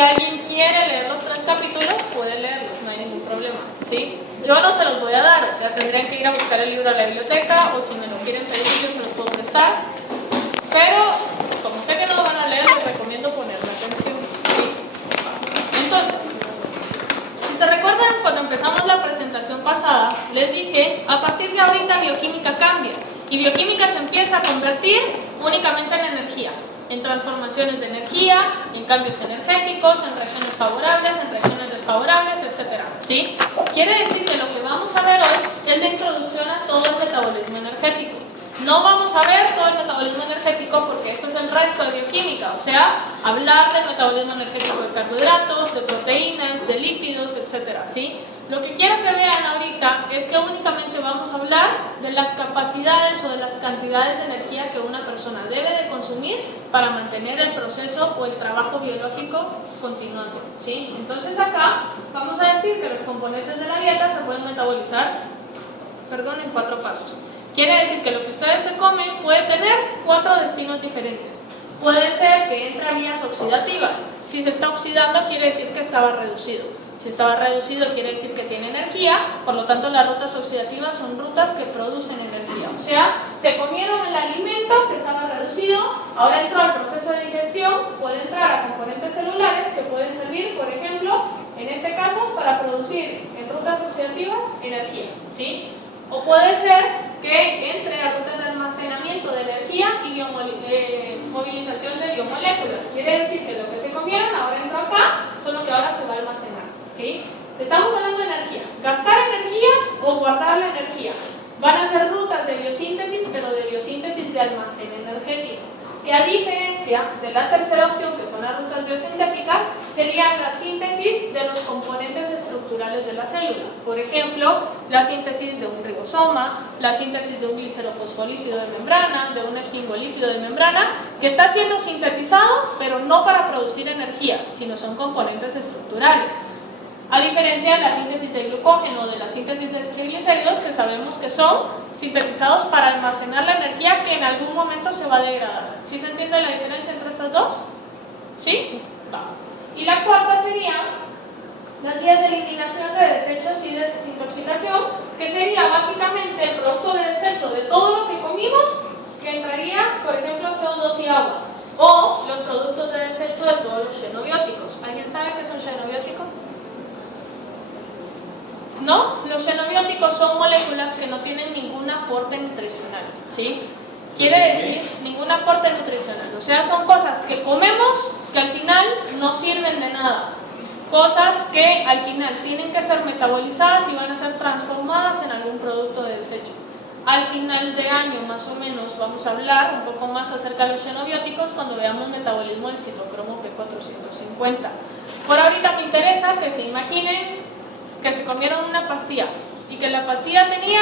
alguien quiere leer los 3 capítulos, puede leerlos, no hay ningún problema, ¿sí? Yo no se los voy a dar, o sea, tendrían que ir a buscar el libro a la biblioteca, o si me lo quieren pedir, yo se los puedo prestar. Pero, como sé que no lo van a leer, les recomiendo ponerle atención, ¿sí? Entonces, si se recuerdan, cuando empezamos la presentación pasada, les dije, a partir de ahorita bioquímica cambia, y bioquímica se empieza a convertir únicamente en energía, en transformaciones de energía, en cambios energéticos, en reacciones favorables, en reacciones desfavorables, etc. ¿Sí? Quiere decir que lo que vamos a ver hoy es la introducción a todo el metabolismo energético. No vamos a ver todo el metabolismo energético porque esto es el resto de bioquímica, o sea, hablar del metabolismo energético de carbohidratos, de proteínas, de lípidos, etc. ¿Sí? Lo que quiero que vean ahorita es que únicamente vamos a hablar de las capacidades o de las cantidades de energía que una persona debe de consumir para mantener el proceso o el trabajo biológico continuando, ¿sí? Entonces acá vamos a decir que los componentes de la dieta se pueden metabolizar, en 4 pasos. Quiere decir que lo que ustedes se comen puede tener 4 destinos diferentes. Puede ser que entre a vías oxidativas. Si se está oxidando quiere decir que estaba reducido. Si estaba reducido quiere decir que tiene energía, por lo tanto las rutas oxidativas son rutas que producen energía. O sea, se comieron el alimento que estaba reducido, ahora entró al proceso de digestión, puede entrar a componentes celulares que pueden servir, por ejemplo, en este caso, para producir en rutas oxidativas energía, ¿sí? O puede ser que entre a rutas de almacenamiento de energía y movilización de biomoléculas. Quiere decir que lo que se comieron ahora entró acá, solo que ahora se va a almacenar. ¿Sí? Estamos hablando de energía. Gastar energía o guardar la energía. Van a ser rutas de biosíntesis, pero de biosíntesis de almacén energético. Que a diferencia de la tercera opción, que son las rutas biosintéticas, serían la síntesis de los componentes estructurales de la célula. Por ejemplo, la síntesis de un ribosoma, la síntesis de un glicerofosfolípido de membrana, de un esfingolípido de membrana, que está siendo sintetizado, pero no para producir energía, sino son componentes estructurales. A diferencia de la síntesis de glucógeno o de la síntesis de triglicéridos, que sabemos que son sintetizados para almacenar la energía que en algún momento se va a degradar. ¿Sí se entiende la diferencia entre estas dos? ¿Sí? Sí. Va. Y la cuarta sería las vías de eliminación de desechos y de desintoxicación, que sería básicamente el producto de desecho de todo lo que comimos, que entraría, por ejemplo, CO2 y agua, o los productos de desecho de todos los xenobióticos. ¿Alguien sabe qué es un xenobiótico? ¿No? Los xenobióticos son moléculas que no tienen ningún aporte nutricional, ¿sí? Quiere decir ningún aporte nutricional, o sea, son cosas que comemos que al final no sirven de nada, cosas que al final tienen que ser metabolizadas y van a ser transformadas en algún producto de desecho. Al final de año, más o menos, vamos a hablar un poco más acerca de los xenobióticos cuando veamos metabolismo del citocromo P450. Por ahorita me interesa que se imaginen que se comieron una pastilla y que la pastilla tenía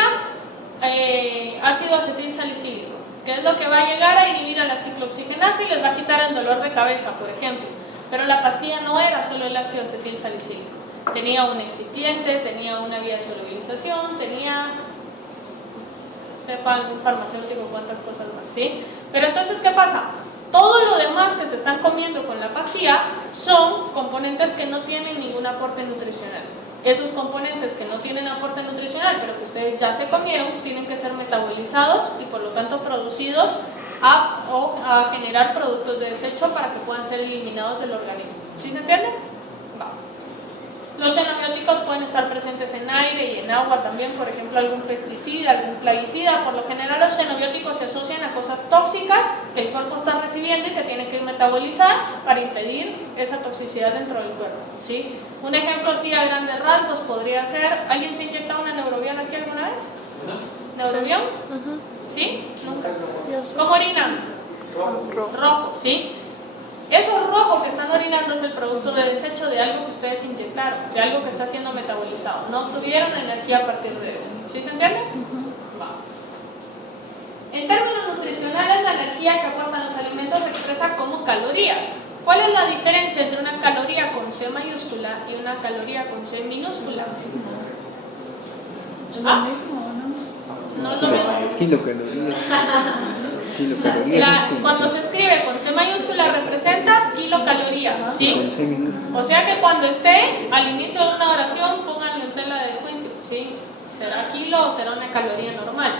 ácido acetilsalicílico, que es lo que va a llegar a inhibir a la ciclooxigenasa y les va a quitar el dolor de cabeza, por ejemplo. Pero la pastilla no era solo el ácido acetilsalicílico, tenía un excipiente, tenía una vía de solubilización, tenía, sepa algún farmacéutico cuántas cosas más, ¿sí? Pero entonces, ¿qué pasa? Todo lo demás que se están comiendo con la pastilla son componentes que no tienen ningún aporte nutricional. Esos componentes que no tienen aporte nutricional, pero que ustedes ya se comieron, tienen que ser metabolizados y por lo tanto producidos a generar productos de desecho para que puedan ser eliminados del organismo. ¿Sí se entiende? Va. Los xenobióticos pueden estar presentes en aire y en agua también, por ejemplo, algún pesticida, algún plaguicida. Por lo general los xenobióticos se asocian a cosas tóxicas que el cuerpo está recibiendo y que tiene que metabolizar para impedir esa toxicidad dentro del cuerpo, ¿sí? Un ejemplo así a grandes rasgos podría ser, ¿alguien se ha inyectado una neurobión aquí alguna vez? ¿Neurobión? ¿Sí? ¿Nunca? ¿Cómo orinan? Rojo, ¿sí? Eso rojo que están orinando es el producto de desecho de algo que ustedes inyectaron, de algo que está siendo metabolizado. No obtuvieron energía a partir de eso. ¿Sí se entiende? Va. En términos nutricionales, la energía que aportan los alimentos se expresa como calorías. ¿Cuál es la diferencia entre una caloría con C mayúscula y una caloría con C minúscula? ¿Ah? No es lo mismo. Kilocalorías. Cuando se escribe con C mayúscula representa kilocaloría, ¿sí? O sea que cuando esté al inicio de una oración pónganlo en tela de juicio, ¿sí? ¿Será kilo o será una caloría normal?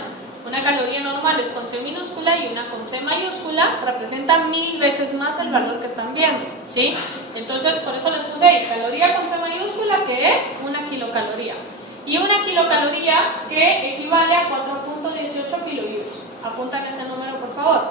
Una caloría normal es con C minúscula y una con C mayúscula representa 1000 veces más el valor que están viendo, ¿sí? Entonces por eso les puse ahí, caloría con C mayúscula, que es una kilocaloría. Y una kilocaloría que equivale a 4.18 kilojoules. Apuntan ese número, por favor.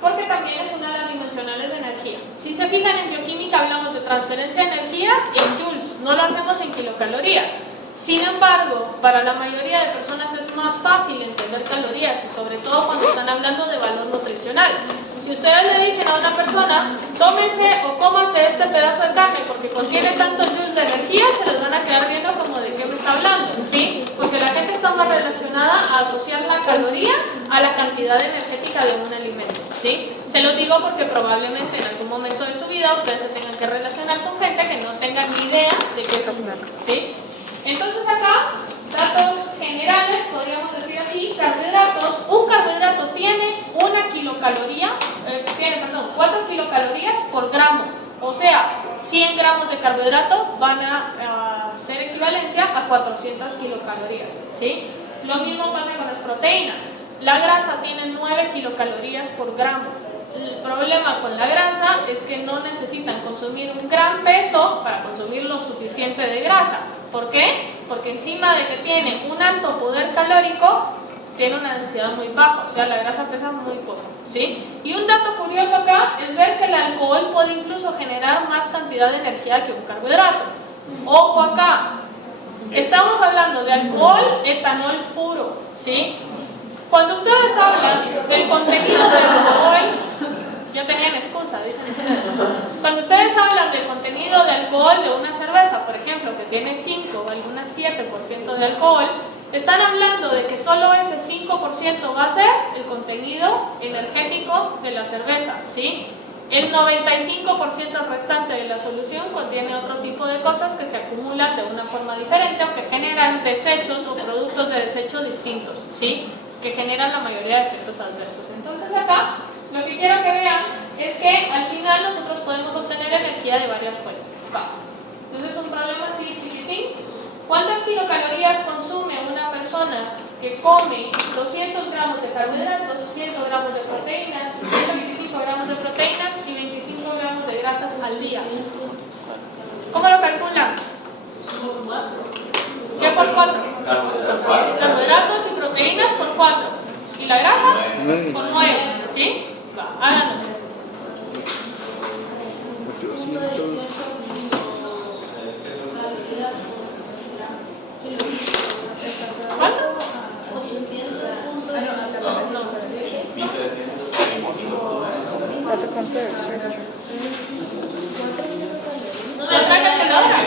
Porque también es una de las dimensionales de energía. Si se fijan, en bioquímica hablamos de transferencia de energía en joules, no lo hacemos en kilocalorías. Sin embargo, para la mayoría de personas es más fácil entender calorías y sobre todo cuando están hablando de valor nutricional. Si ustedes le dicen a una persona, tómense o cómase este pedazo de carne porque contiene tantos joules de energía, se les van a quedar viendo como de qué me está hablando, ¿sí? Porque la gente está más relacionada a asociar la caloría a la cantidad energética de un alimento, ¿sí? Se los digo porque probablemente en algún momento de su vida ustedes se tengan que relacionar con gente que no tengan ni idea de qué es comer, ¿sí? Entonces acá, datos generales, podríamos decir así, carbohidratos. Un carbohidrato tiene 4 kilocalorías por gramo. O sea, 100 gramos de carbohidrato van a hacer equivalencia a 400 kilocalorías, ¿sí? Lo mismo pasa con las proteínas. La grasa tiene 9 kilocalorías por gramo. El problema con la grasa es que no necesitan consumir un gran peso para consumir lo suficiente de grasa. ¿Por qué? Porque encima de que tiene un alto poder calórico, tiene una densidad muy baja, o sea, la grasa pesa muy poco, ¿sí? Y un dato curioso acá es ver que el alcohol puede incluso generar más cantidad de energía que un carbohidrato. Ojo acá, estamos hablando de alcohol, etanol puro, ¿sí? Cuando ustedes hablan del contenido de alcohol, ya tenían excusa, dicen ustedes. Cuando ustedes hablan del contenido de alcohol de una cerveza, por ejemplo, que tiene 5 o algunas 7% de alcohol, están hablando de que solo ese 5% va a ser el contenido energético de la cerveza, ¿sí? El 95% restante de la solución contiene otro tipo de cosas que se acumulan de una forma diferente o que generan desechos o productos de desecho distintos, ¿sí? Que generan la mayoría de efectos adversos. Entonces acá lo que quiero que vean es que al final nosotros podemos obtener energía de varias fuentes. Entonces un problema así chiquitín. ¿Cuántas kilocalorías consume una persona que come 200 gramos de carbohidratos, 100 gramos de proteínas, 125 gramos de proteínas y 25 gramos de grasas al día? ¿Cómo lo calculan? ¿Qué por 4? Carbohidratos y proteínas por 4. ¿Y la grasa? Por 9. ¿Sí? Va, háganlo. ¿Cuánto? 800. No me sacan la hora.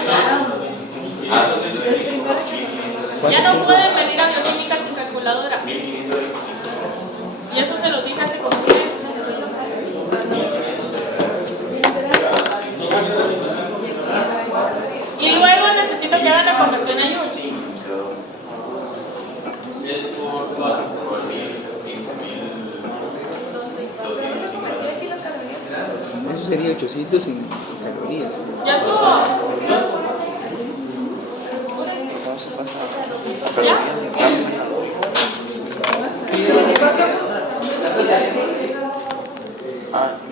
Ya no pueden venir a bioquímica sin calculadora. Y eso se lo dije hace como 10. Y luego necesito que hagan la conversión a joules. Eso sería 800 en calorías. Ya estuvo. ¿Ya?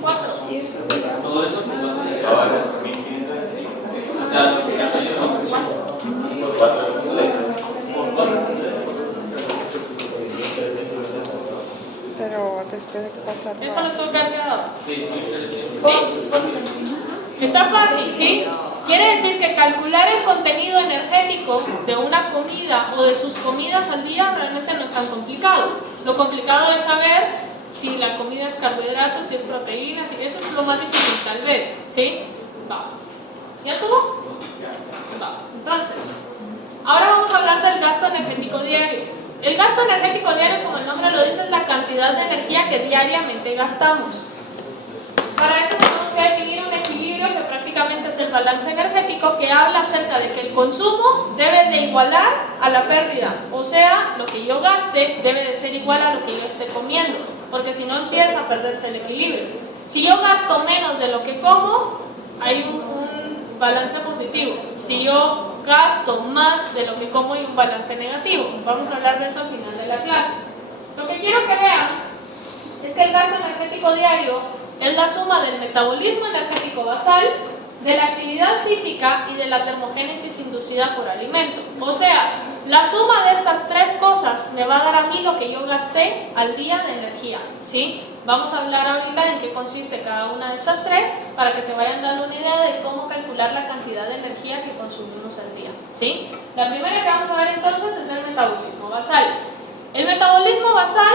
¿Cuatro? Todo eso pero después de que pasa. Eso lo tengo que haber quedado. ¿Sí? Está fácil, ¿sí? Quiere decir que calcular el contenido energético de una comida o de sus comidas al día realmente no es tan complicado. Lo complicado es saber si la comida es carbohidratos, si es proteína, si eso es lo más difícil tal vez, ¿sí? Va. ¿Ya estuvo? Va. Entonces, ahora vamos a hablar del gasto energético diario. El gasto energético diario, como el nombre lo dice, es la cantidad de energía que diariamente gastamos. Para eso tenemos que definir un equilibrio que prácticamente es el balance energético, que habla acerca de que el consumo debe de igualar a la pérdida. O sea, lo que yo gaste debe de ser igual a lo que yo esté comiendo. porque si no empieza a perderse el equilibrio. Si yo gasto menos de lo que como, hay un balance positivo. Si yo gasto más de lo que como, hay un balance negativo. Vamos a hablar de eso al final de la clase. Lo que quiero que vean es que el gasto energético diario es la suma del metabolismo energético basal, de la actividad física y de la termogénesis inducida por alimento. O sea, la suma de estas tres cosas me va a dar a mí lo que yo gasté al día de energía, ¿sí? Vamos a hablar ahorita en qué consiste cada una de estas tres para que se vayan dando una idea de cómo calcular la cantidad de energía que consumimos al día, ¿sí? La primera que vamos a ver entonces es el metabolismo basal. El metabolismo basal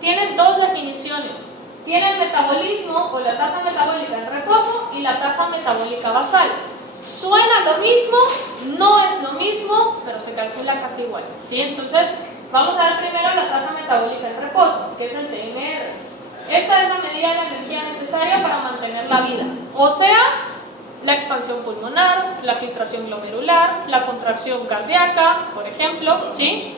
tiene dos definiciones. Tiene el metabolismo o la tasa metabólica en reposo y la tasa metabólica basal. Suena lo mismo, no es lo mismo, pero se calcula casi igual, ¿sí? Entonces, vamos a ver primero la tasa metabólica en reposo, que es el TMR. Esta es la medida de la energía necesaria para mantener la vida, o sea, la expansión pulmonar, la filtración glomerular, la contracción cardíaca, por ejemplo, ¿sí?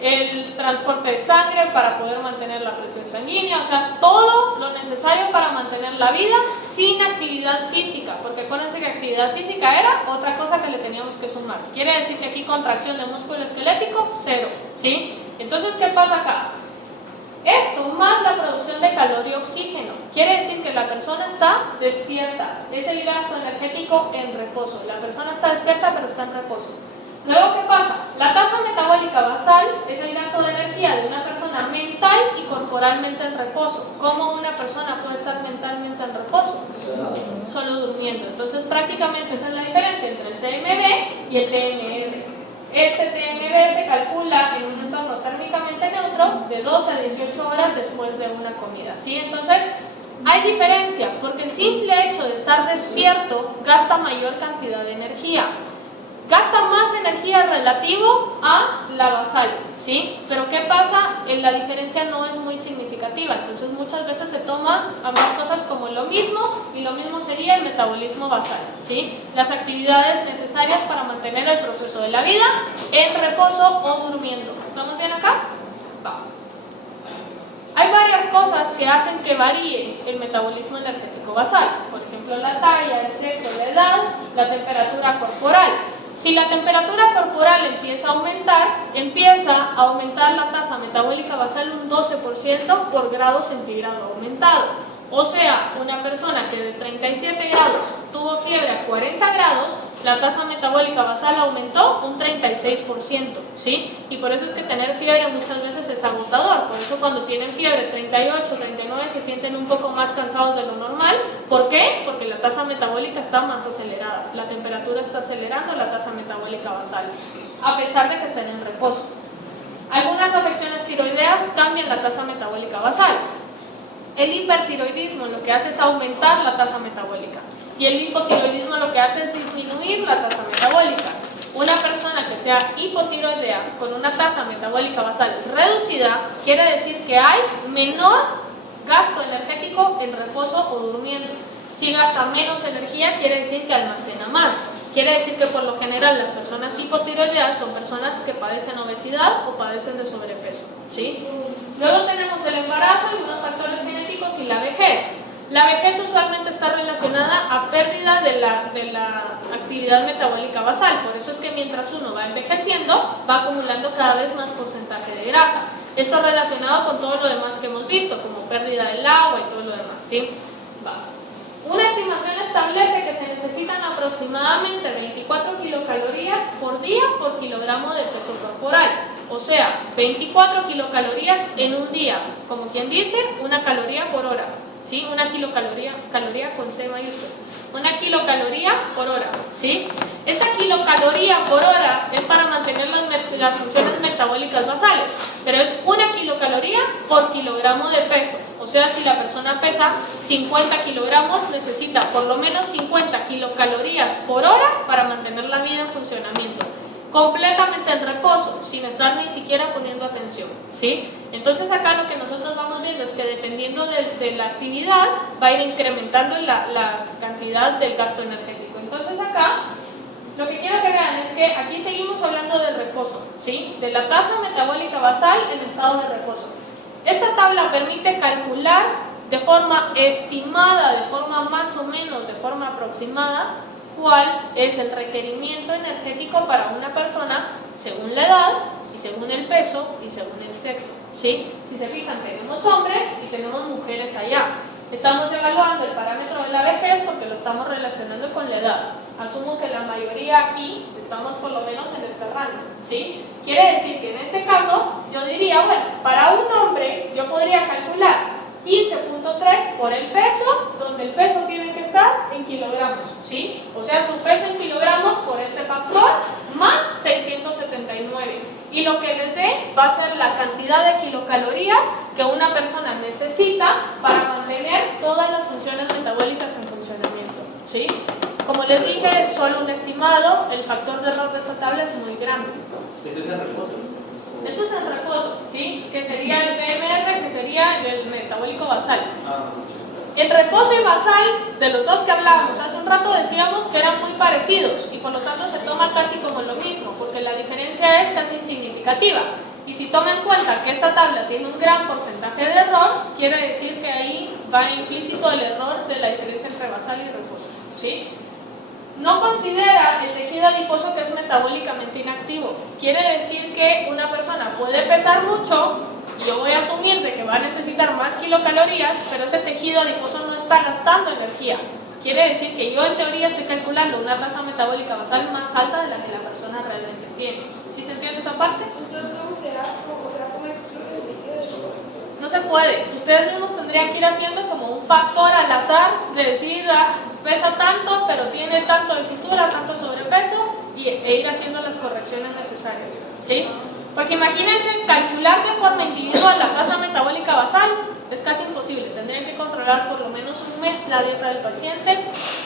El transporte de sangre para poder mantener la presión sanguínea, o sea, todo lo necesario para mantener la vida sin actividad física, porque acuérdense que actividad física era otra cosa que le teníamos que sumar. Quiere decir que aquí contracción de músculo esquelético, 0, ¿sí? Entonces, ¿qué pasa acá? Esto más la producción de calor y oxígeno, quiere decir que la persona está despierta, es el gasto energético en reposo, la persona está despierta pero está en reposo. Luego, ¿qué pasa? La tasa metabólica basal es el gasto de energía de una persona mental y corporalmente en reposo. ¿Cómo una persona puede estar mentalmente en reposo? Solo durmiendo. Entonces, prácticamente esa es la diferencia entre el TMB y el TMR. Este TMB se calcula en un entorno térmicamente neutro de 12 a 18 horas después de una comida, ¿sí? Entonces, hay diferencia porque el simple hecho de estar despierto gasta mayor cantidad de energía. Gasta más energía relativo a la basal, ¿sí? Pero ¿qué pasa? La diferencia no es muy significativa, entonces muchas veces se toma ambas cosas como lo mismo, y lo mismo sería el metabolismo basal, ¿sí? Las actividades necesarias para mantener el proceso de la vida en reposo o durmiendo. ¿Estamos bien acá? Va. Hay varias cosas que hacen que varíe el metabolismo energético basal, por ejemplo la talla, el sexo, la edad, la temperatura corporal. Si la temperatura corporal empieza a aumentar la tasa metabólica basal un 12% por grado centígrado aumentado. O sea, una persona que de 37 grados tuvo fiebre a 40 grados, la tasa metabólica basal aumentó un 36%, ¿sí? Y por eso es que tener fiebre muchas veces es agotador. Por eso cuando tienen fiebre 38, 39 se sienten un poco más cansados de lo normal. ¿Por qué? Porque la tasa metabólica está más acelerada. La temperatura está acelerando la tasa metabólica basal, a pesar de que estén en reposo. Algunas afecciones tiroideas cambian la tasa metabólica basal. El hipertiroidismo lo que hace es aumentar la tasa metabólica y el hipotiroidismo lo que hace es disminuir la tasa metabólica. Una persona que sea hipotiroidea con una tasa metabólica basal reducida quiere decir que hay menor gasto energético en reposo o durmiendo. Si gasta menos energía quiere decir que almacena más. Quiere decir que por lo general las personas hipotiroideas son personas que padecen obesidad o padecen de sobrepeso, ¿sí? Luego tenemos el embarazo, algunos factores genéticos y la vejez. La vejez usualmente está relacionada a pérdida de la actividad metabólica basal. Por eso es que mientras uno va envejeciendo, va acumulando cada vez más porcentaje de grasa. Esto es relacionado con todo lo demás que hemos visto, como pérdida del agua y todo lo demás, ¿sí? Va. Una estimación establece que se necesitan aproximadamente 24 kilocalorías por día por kilogramo de peso corporal. O sea, 24 kilocalorías en un día. Como quien dice, una caloría por hora. ¿Sí? Una kilocaloría, caloría con C mayúscula. Una kilocaloría por hora. ¿Sí? Esta kilocaloría por hora es para mantener las funciones metabólicas basales. Pero es una kilocaloría por kilogramo de peso. O sea, si la persona pesa 50 kilogramos, necesita por lo menos 50 kilocalorías por hora para mantener la vida en funcionamiento. Completamente en reposo, sin estar ni siquiera poniendo atención, ¿sí? Entonces acá lo que nosotros vamos viendo es que dependiendo de la actividad, va a ir incrementando la cantidad del gasto energético. Entonces acá, lo que quiero que vean es que aquí seguimos hablando del reposo, ¿sí? De la tasa metabólica basal en estado de reposo. Esta tabla permite calcular de forma estimada, de forma más o menos, de forma aproximada, cuál es el requerimiento energético para una persona según la edad y según el peso y según el sexo, ¿sí? Si se fijan, tenemos hombres y tenemos mujeres allá. Estamos evaluando el parámetro de la vejez porque lo estamos relacionando con la edad. Asumo que la mayoría aquí estamos por lo menos en este rango, ¿sí? Quiere decir que en este caso yo diría, bueno, para un hombre yo podría calcular 15.3 por el peso, donde el peso tiene que estar en kilogramos, ¿sí? O sea, su peso en kilogramos por este factor más 679. Y lo que les dé va a ser la cantidad de kilocalorías que una persona necesita para mantener todas las funciones metabólicas en funcionamiento, ¿sí? Como les dije, es solo un estimado, el factor de error de esta tabla es muy grande. ¿Esto es en reposo? Esto es en reposo, ¿sí? Que sería el BMR, que sería el metabólico basal. En reposo y basal, de los dos que hablábamos hace un rato, decíamos que eran muy parecidos y por lo tanto se toma casi como lo mismo, porque la diferencia es casi insignificativa. Y si toma en cuenta que esta tabla tiene un gran porcentaje de error, quiere decir que ahí va implícito el error de la diferencia entre basal y reposo, ¿sí? No considera el tejido adiposo que es metabólicamente inactivo. Quiere decir que una persona puede pesar mucho, y yo voy a asumir de que va a necesitar más kilocalorías, pero ese tejido adiposo no está gastando energía. Quiere decir que yo en teoría estoy calculando una tasa metabólica basal más alta de la que la persona realmente tiene. ¿Sí se entiende esa parte? Entonces, ¿cómo será excluir el tejido adiposo? No se puede. Ustedes mismos tendrían que ir haciendo como un factor al azar de decir, pesa tanto, pero tiene tanto de cintura, tanto sobrepeso, e ir haciendo las correcciones necesarias, ¿sí? Porque imagínense, calcular de forma individual la tasa metabólica basal es casi imposible. Tendrían que controlar por lo menos un mes la dieta del paciente,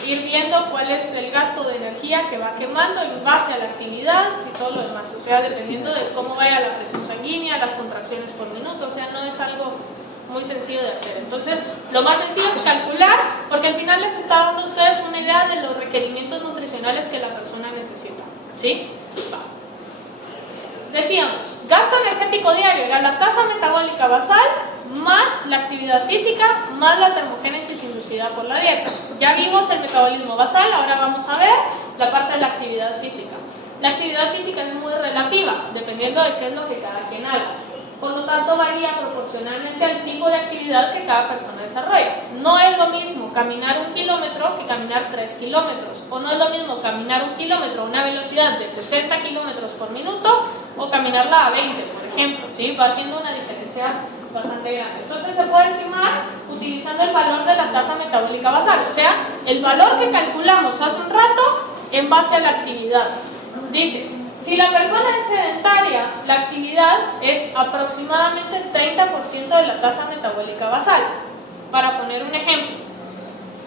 ir viendo cuál es el gasto de energía que va quemando en base a la actividad y todo lo demás. O sea, dependiendo de cómo vaya la presión sanguínea, las contracciones por minuto, o sea, no es algo muy sencillo de hacer. Entonces, lo más sencillo es calcular, porque al final les está dando a ustedes una idea de los requerimientos nutricionales que la persona necesita, ¿sí? Decíamos, gasto energético diario era la tasa metabólica basal más la actividad física más la termogénesis inducida por la dieta. Ya vimos el metabolismo basal, ahora vamos a ver la parte de la actividad física. La actividad física es muy relativa, dependiendo de qué es lo que cada quien haga. Por lo tanto, varía proporcionalmente al tipo de actividad que cada persona desarrolla. No es lo mismo caminar 1 kilómetro que caminar 3 kilómetros. O no es lo mismo caminar 1 kilómetro a una velocidad de 60 kilómetros por minuto o caminarla a 20, por ejemplo. ¿Sí? Va siendo una diferencia bastante grande. Entonces, se puede estimar utilizando el valor de la tasa metabólica basal. O sea, el valor que calculamos hace un rato en base a la actividad. Dice, si la persona es sedentaria, la actividad es aproximadamente 30% de la tasa metabólica basal. Para poner un ejemplo,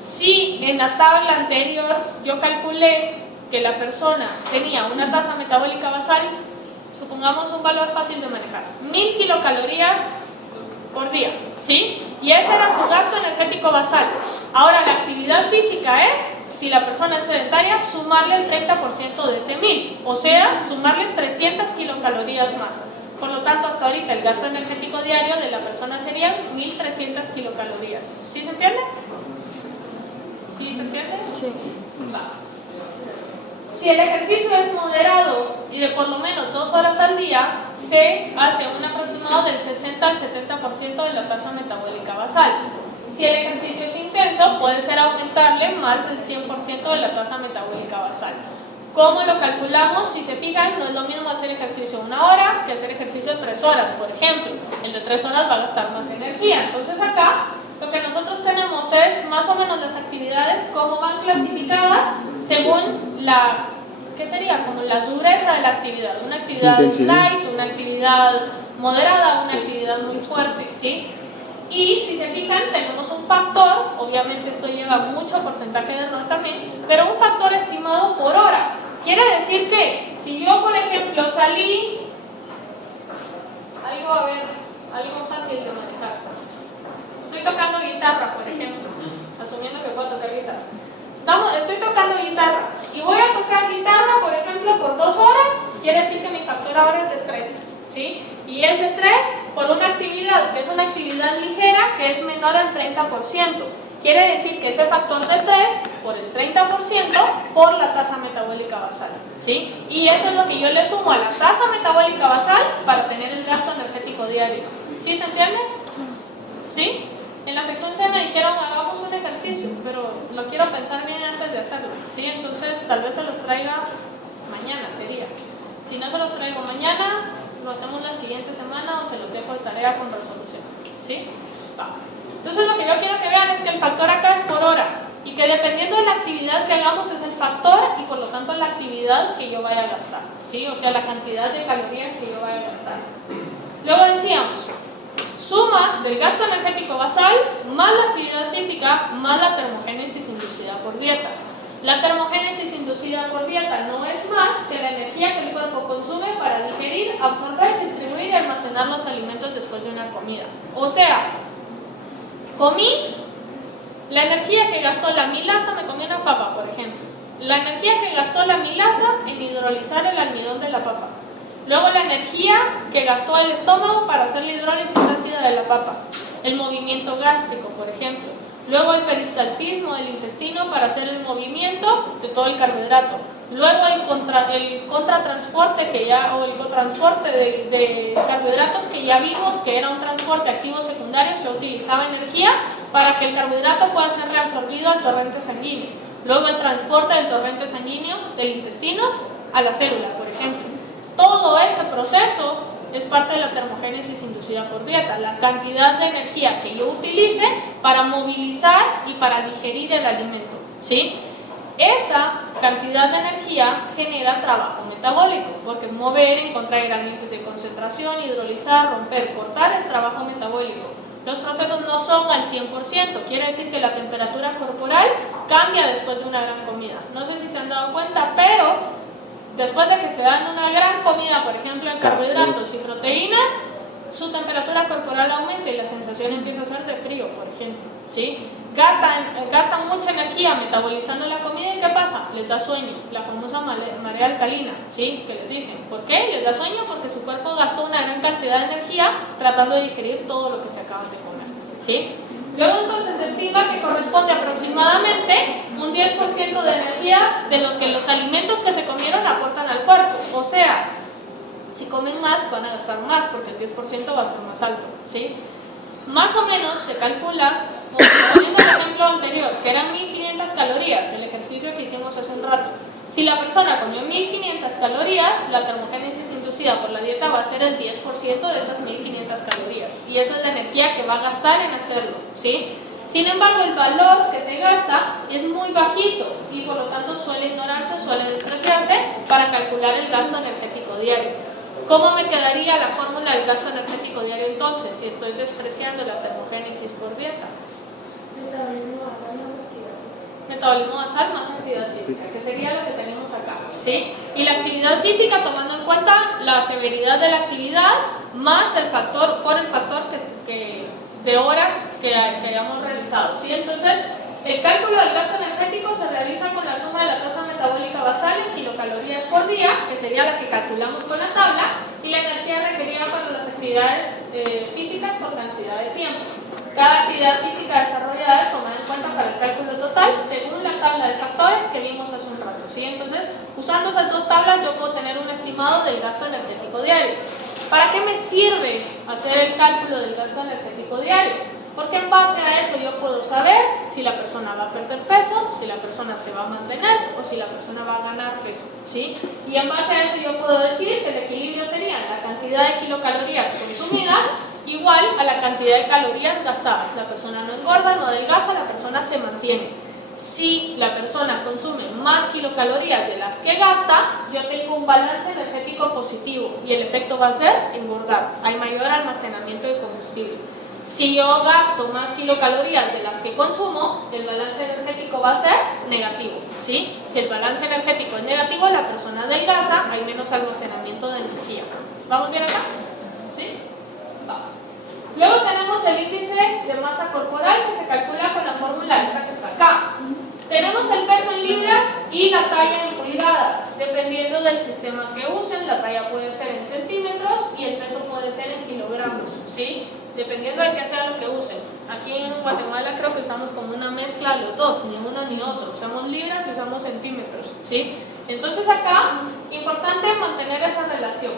si en la tabla anterior yo calculé que la persona tenía una tasa metabólica basal, supongamos un valor fácil de manejar, 1000 kilocalorías por día, ¿sí? Y ese era su gasto energético basal. Ahora la actividad física es, si la persona es sedentaria, sumarle el 30% de ese 1000, o sea, sumarle 300 kilocalorías más. Por lo tanto, hasta ahorita el gasto energético diario de la persona serían 1300 kilocalorías. ¿Sí se entiende? ¿Sí se entiende? Sí. Va. Si el ejercicio es moderado y de por lo menos 2 horas al día, se hace un aproximado del 60 al 70% de la tasa metabólica basal. Si el ejercicio es intenso, puede ser aumentarle más del 100% de la tasa metabólica basal. ¿Cómo lo calculamos? Si se fijan, no es lo mismo hacer ejercicio 1 hora que hacer ejercicio 3 horas, por ejemplo. El de 3 horas va a gastar más energía. Entonces acá, lo que nosotros tenemos es más o menos las actividades, cómo van clasificadas según la, ¿qué sería? Como la dureza de la actividad. Una actividad light, una actividad moderada, una actividad muy fuerte, ¿sí? Y si se fijan, tenemos un factor, obviamente esto lleva mucho porcentaje de error también, pero un factor estimado por hora. Quiere decir que si yo, por ejemplo, salí, algo fácil de manejar. Estoy tocando guitarra, por ejemplo, asumiendo que puedo tocar guitarra. Estoy tocando guitarra y voy a tocar guitarra, por ejemplo, por 2 horas, quiere decir que mi factor ahora es de 3, ¿sí? Y ese 3 por una actividad que es una actividad ligera que es menor al 30%. Quiere decir que ese factor de 3 por el 30% por la tasa metabólica basal, ¿sí? Y eso es lo que yo le sumo a la tasa metabólica basal para tener el gasto energético diario. ¿Sí se entiende? ¿Sí? En la sección C me dijeron hagamos un ejercicio, pero lo quiero pensar bien antes de hacerlo, ¿sí? Entonces tal vez se los traiga mañana, sería. Si no se los traigo mañana, lo hacemos la siguiente semana o se los dejo de tarea con resolución, ¿sí? Va. Entonces lo que yo quiero que vean es que el factor acá es por hora y que dependiendo de la actividad que hagamos es el factor y por lo tanto la actividad que yo vaya a gastar, ¿sí? O sea, la cantidad de calorías que yo vaya a gastar. Luego decíamos, suma del gasto energético basal más la actividad física más la termogénesis inducida por dieta. La termogénesis inducida por dieta no es más que la energía que el cuerpo consume para digerir, absorber, distribuir y almacenar los alimentos después de una comida. O sea, comí, la energía que gastó la milasa, me comí una papa, por ejemplo. La energía que gastó la milasa en hidrolizar el almidón de la papa. Luego la energía que gastó el estómago para hacer la hidrólisis ácida de la papa. El movimiento gástrico, por ejemplo. Luego el peristaltismo del intestino para hacer el movimiento de todo el carbohidrato. Luego el contratransporte que ya, o el cotransporte de carbohidratos que ya vimos que era un transporte activo secundario, se utilizaba energía para que el carbohidrato pueda ser reabsorbido al torrente sanguíneo. Luego el transporte del torrente sanguíneo del intestino a la célula, por ejemplo. Todo ese proceso es parte de la termogénesis inducida por dieta, la cantidad de energía que yo utilice para movilizar y para digerir el alimento, ¿sí? Esa cantidad de energía genera trabajo metabólico, porque mover, encontrar gradientes de concentración, hidrolizar, romper, cortar es trabajo metabólico. Los procesos no son al 100%, quiere decir que la temperatura corporal cambia después de una gran comida. No sé si se han dado cuenta, pero después de que se dan una gran comida, por ejemplo en carbohidratos y proteínas, su temperatura corporal aumenta y la sensación empieza a ser de frío, por ejemplo, ¿sí? Gastan mucha energía metabolizando la comida y ¿qué pasa? Les da sueño, la famosa marea alcalina, ¿sí? Que les dicen, ¿por qué? Les da sueño porque su cuerpo gastó una gran cantidad de energía tratando de digerir todo lo que se acaban de comer, ¿sí? Luego entonces se estima que corresponde aproximadamente un 10% de energía de lo que los alimentos que se comieron aportan al cuerpo. O sea, si comen más van a gastar más porque el 10% va a ser más alto, ¿sí? Más o menos se calcula, poniendo el ejemplo anterior, que eran 1500 calorías, el ejercicio que hicimos hace un rato. Si la persona comió 1500 calorías, la termogénesis inducida por la dieta va a ser el 10% de esas 1500 calorías. Y esa es la energía que va a gastar en hacerlo, ¿sí? Sin embargo, el valor que se gasta es muy bajito y por lo tanto suele ignorarse, suele despreciarse para calcular el gasto energético diario. ¿Cómo me quedaría la fórmula del gasto energético diario entonces si estoy despreciando la termogénesis por dieta? Metabolismo basal más actividad física, que sería lo que tenemos acá, ¿sí? Y la actividad física tomando en cuenta la severidad de la actividad más el factor, por el factor de horas que hayamos realizado, ¿sí? Entonces, el cálculo del gasto energético se realiza con la suma de la tasa metabólica basal en kilocalorías por día, que sería la que calculamos con la tabla, y la energía requerida para las actividades físicas por cantidad de tiempo. Cada actividad física desarrollada es tomada en cuenta para el cálculo total según la tabla de factores que vimos hace un rato, ¿sí? Entonces, usando esas dos tablas yo puedo tener un estimado del gasto energético diario. ¿Para qué me sirve hacer el cálculo del gasto energético diario? Porque en base a eso yo puedo saber si la persona va a perder peso, si la persona se va a mantener o si la persona va a ganar peso, ¿sí? Y en base a eso yo puedo decir que el equilibrio sería la cantidad de kilocalorías consumidas igual a la cantidad de calorías gastadas. La persona no engorda, no adelgaza, la persona se mantiene. Si la persona consume más kilocalorías de las que gasta, yo tengo un balance energético positivo y el efecto va a ser engordar. Hay mayor almacenamiento de combustible. Si yo gasto más kilocalorías de las que consumo, el balance energético va a ser negativo, ¿sí? Si el balance energético es negativo, la persona adelgaza, hay menos almacenamiento de energía. ¿Vamos bien acá? ¿Sí? Va. Luego tenemos el índice de masa corporal que se calcula con la fórmula esta que está acá. Tenemos el peso en libras y la talla en pulgadas. dependiendo del sistema que usen. La talla puede ser en centímetros y el peso puede ser en kilogramos, ¿sí? Dependiendo de qué sea lo que usen. Aquí en Guatemala creo que usamos como una mezcla de los dos, ni uno ni otro. Usamos libras y usamos centímetros, ¿sí? Entonces acá, importante mantener esa relación.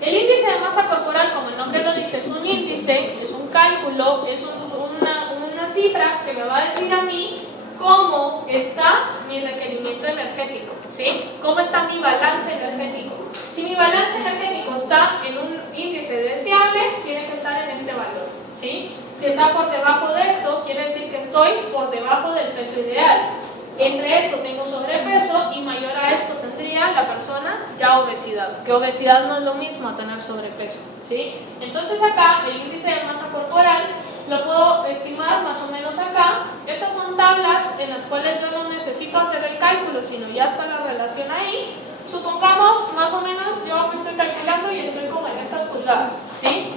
El índice de masa corporal, como el nombre lo dice, es un índice, es un cálculo, es una cifra que me va a decir a mí cómo está mi requerimiento energético, ¿sí? Cómo está mi balance energético. Si mi balance energético está en un índice deseable, tiene que estar en este valor, ¿sí? Si está por debajo de esto, quiere decir que estoy por debajo del peso ideal. Entre esto tengo sobrepeso y mayor a esto tendría la persona ya obesidad. Que obesidad no es lo mismo a tener sobrepeso, ¿sí? Entonces acá el índice de masa corporal lo puedo estimar más o menos acá. Estas son tablas en las cuales yo no necesito hacer el cálculo, sino ya está la relación ahí. Supongamos, más o menos, yo me estoy calculando y estoy como en estas pulgadas, ¿sí?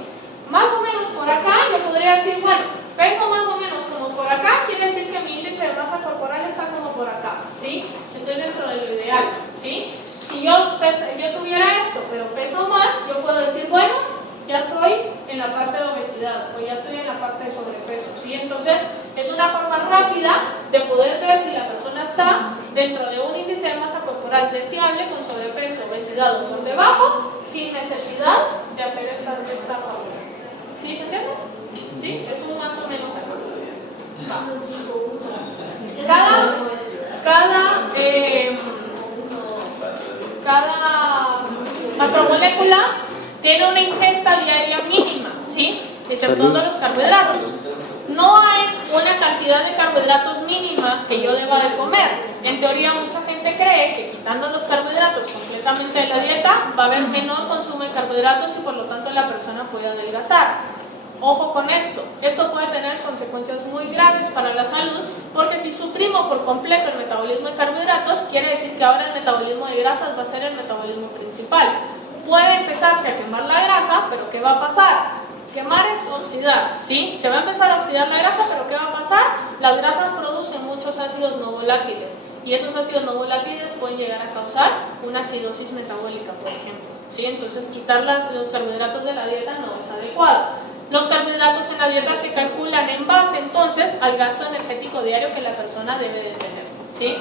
Más o menos por acá yo podría decir, bueno, peso más o menos como por acá, quiere decir que mi índice de masa corporal está como por acá, ¿sí? Estoy dentro de lo ideal, ¿sí? Si yo tuviera esto, pero peso más, yo puedo decir, bueno, ya estoy en la parte de obesidad o ya estoy en la parte de sobrepeso, ¿sí? Entonces, es una forma rápida de poder ver si la persona está dentro de un índice de masa corporal deseable con sobrepeso, obesidad o por debajo, sin necesidad de hacer esta fórmula. ¿Sí se entiende? ¿Sí? Es un más o menos acá. Cada macromolécula tiene una ingesta diaria mínima, ¿sí? Exceptuando los carbohidratos. No hay una cantidad de carbohidratos mínima que yo deba de comer. En teoría, mucha gente cree que quitando los carbohidratos completamente de la dieta va a haber menor consumo de carbohidratos y por lo tanto la persona puede adelgazar. Ojo con esto puede tener consecuencias muy graves para la salud, porque si suprimo por completo el metabolismo de carbohidratos, quiere decir que ahora el metabolismo de grasas va a ser el metabolismo principal. Puede empezarse a quemar la grasa, pero ¿qué va a pasar? Quemar es oxidar, ¿sí? Se va a empezar a oxidar la grasa, pero ¿qué va a pasar? Las grasas producen muchos ácidos no volátiles, y esos ácidos no volátiles pueden llegar a causar una acidosis metabólica, por ejemplo, ¿sí? Entonces quitar los carbohidratos de la dieta no es adecuado. Los carbohidratos en la dieta se calculan en base entonces al gasto energético diario que la persona debe de tener, ¿sí?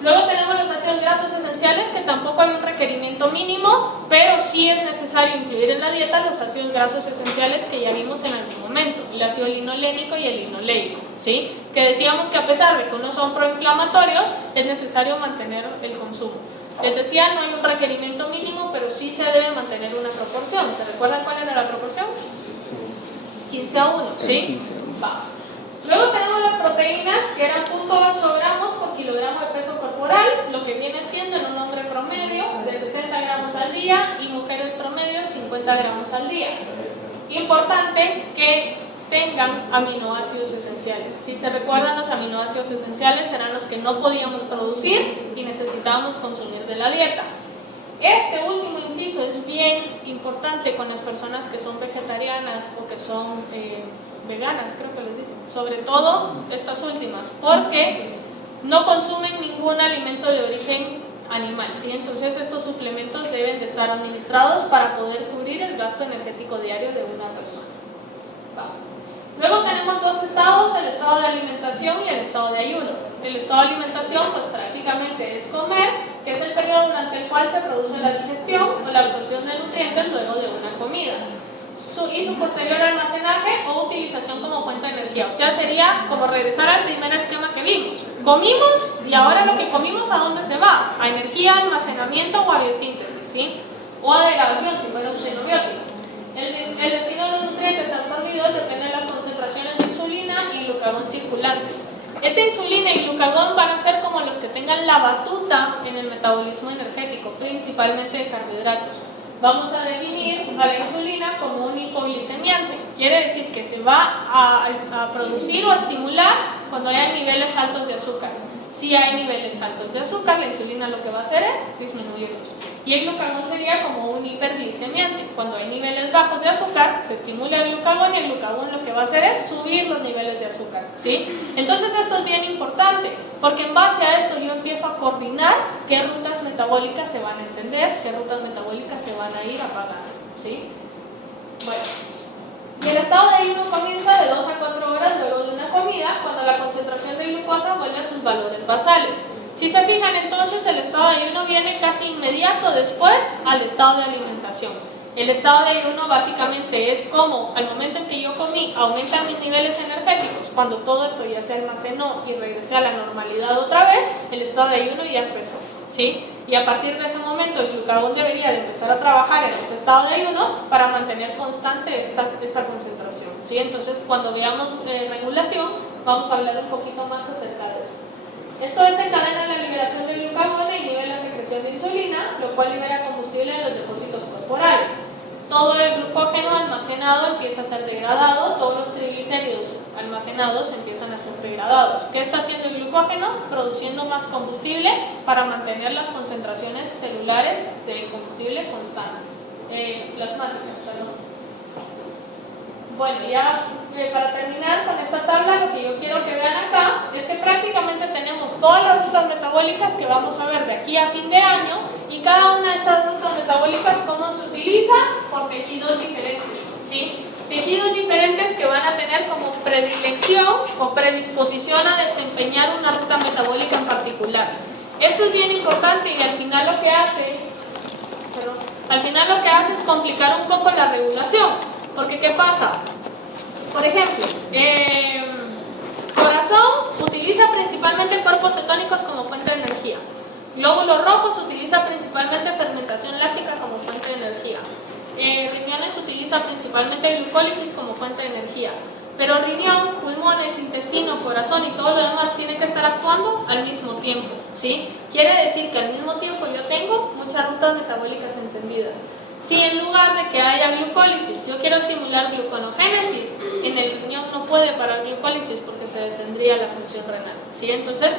Luego tenemos los ácidos grasos esenciales, que tampoco hay un requerimiento mínimo, pero sí es necesario incluir en la dieta los ácidos grasos esenciales que ya vimos en algún momento, el ácido linolénico y el linoleico, ¿sí? Que decíamos que a pesar de que no son proinflamatorios, es necesario mantener el consumo. Les decía, no hay un requerimiento mínimo, pero sí se debe mantener una proporción. ¿Se recuerdan cuál era la proporción? 15 a 1, ¿sí? Va. Luego tenemos las proteínas, que eran 0.8 gramos por kilogramo de peso corporal, lo que viene siendo en un hombre promedio de 60 gramos al día y mujeres promedio 50 gramos al día. Importante que tengan aminoácidos esenciales. Si se recuerdan, los aminoácidos esenciales eran los que no podíamos producir y necesitábamos consumir de la dieta. Este último inciso es bien importante con las personas que son vegetarianas o que son veganas, creo que les dicen, sobre todo estas últimas, porque no consumen ningún alimento de origen animal, ¿sí? Entonces estos suplementos deben de estar administrados para poder cubrir el gasto energético diario de una persona. Luego tenemos dos estados, el estado de alimentación y el estado de ayuno. El estado de alimentación pues prácticamente es comer, que es el periodo durante el cual se produce la digestión o la absorción de nutrientes luego de una comida. Y su posterior almacenaje o utilización como fuente de energía. O sea, sería como regresar al primer esquema que vimos. Comimos y ahora lo que comimos, ¿a dónde se va? A energía, almacenamiento o a biosíntesis, ¿sí? O a degradación si fuera un xenobiótico. El destino de los nutrientes absorbidos depende de las concentraciones de insulina y glucagón circulantes. Esta insulina y glucagón van a ser como los que tengan la batuta en el metabolismo energético, principalmente de carbohidratos. Vamos a definir a la insulina como un hipoglicemiante. Quiere decir que se va a producir o a estimular cuando haya niveles altos de azúcar. Si hay niveles altos de azúcar, la insulina lo que va a hacer es disminuirlos. Y el glucagón sería como un hiperglicemiante. Cuando hay niveles bajos de azúcar, se estimula el glucagón y el glucagón lo que va a hacer es subir los niveles de azúcar, ¿sí? Entonces esto es bien importante, porque en base a esto yo empiezo a coordinar qué rutas metabólicas se van a encender, qué rutas metabólicas se van a ir apagando, ¿sí? Bueno, y el estado de ayuno comienza de 2 a 4 horas luego de una comida, cuando la concentración de glucosa vuelve a sus valores basales. Si se fijan, entonces el estado de ayuno viene casi inmediato después al estado de alimentación. El estado de ayuno básicamente es como al momento en que yo comí aumentan mis niveles energéticos. Cuando todo esto ya se almacenó y regresé a la normalidad otra vez, el estado de ayuno ya empezó, ¿sí? Y a partir de ese momento el glucagón debería de empezar a trabajar en ese estado de ayuno para mantener constante esta concentración, ¿sí? Entonces cuando veamos regulación vamos a hablar un poquito más acerca de eso. Esto desencadena la liberación del glucagón y nivela la secreción de insulina, lo cual libera combustible en los depósitos corporales. Todo el glucógeno almacenado empieza a ser degradado, todos los triglicéridos almacenados empiezan a ser degradados. ¿Qué está haciendo el glucógeno? Produciendo más combustible para mantener las concentraciones celulares de combustible constantes, plasmáticas, perdón. Bueno, ya para terminar con esta tabla, lo que yo quiero que vean acá es que prácticamente tenemos todas las rutas metabólicas que vamos a ver de aquí a fin de año, y cada una de estas rutas metabólicas cómo se utiliza por tejidos diferentes, ¿sí? Tejidos diferentes que van a tener como predilección o predisposición a desempeñar una ruta metabólica en particular. Esto es bien importante y al final lo que hace es complicar un poco la regulación. Porque ¿qué pasa? Por ejemplo, corazón utiliza principalmente cuerpos cetónicos como fuente de energía. Glóbulos rojos utiliza principalmente fermentación láctica como fuente de energía. Riñones utiliza principalmente glucólisis como fuente de energía. Pero riñón, pulmones, intestino, corazón y todo lo demás tiene que estar actuando al mismo tiempo, ¿sí? Quiere decir que al mismo tiempo yo tengo muchas rutas metabólicas encendidas. Si en lugar de que haya glucólisis, yo quiero estimular gluconogénesis, en el riñón no puede parar glucólisis porque se detendría la función renal, ¿sí? Entonces,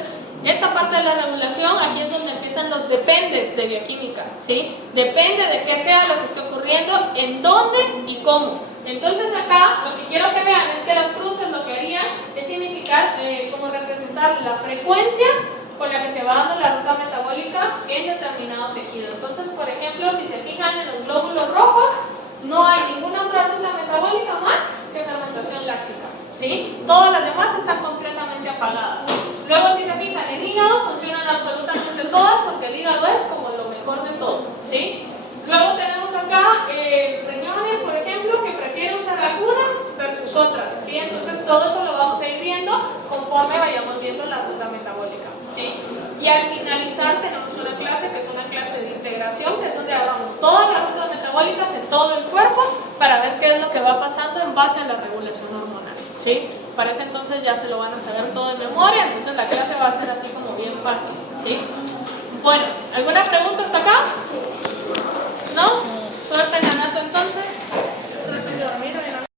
esta parte de la regulación, aquí es donde empiezan los dependes de bioquímica, ¿sí? Depende de qué sea lo que esté ocurriendo, en dónde y cómo. Entonces acá, lo que quiero que vean es que las cruces lo que harían es significar, como representar la frecuencia con la que se va dando la ruta metabólica en determinado tejido. Entonces, por ejemplo, si se fijan en los glóbulos rojos, no hay ninguna otra ruta metabólica más que fermentación láctica, ¿sí? Todas las demás están completamente apagadas. Luego, si se fijan en hígado, funcionan absolutamente todas porque el hígado es como lo mejor de todo, ¿sí? Luego tenemos acá riñones, por ejemplo, que prefieren usar algunas versus otras, ¿sí? Entonces, todo eso lo vamos a ir viendo conforme vayamos viendo la ruta metabólica, ¿sí? Y al finalizar tenemos una clase que es una clase de integración, que es donde hablamos todas las rutas metabólicas en todo el cuerpo para ver qué es lo que va pasando en base a la regulación hormonal, ¿sí? Para ese entonces ya se lo van a saber todo en memoria, entonces la clase va a ser así como bien fácil, ¿sí? Bueno, ¿alguna pregunta hasta acá?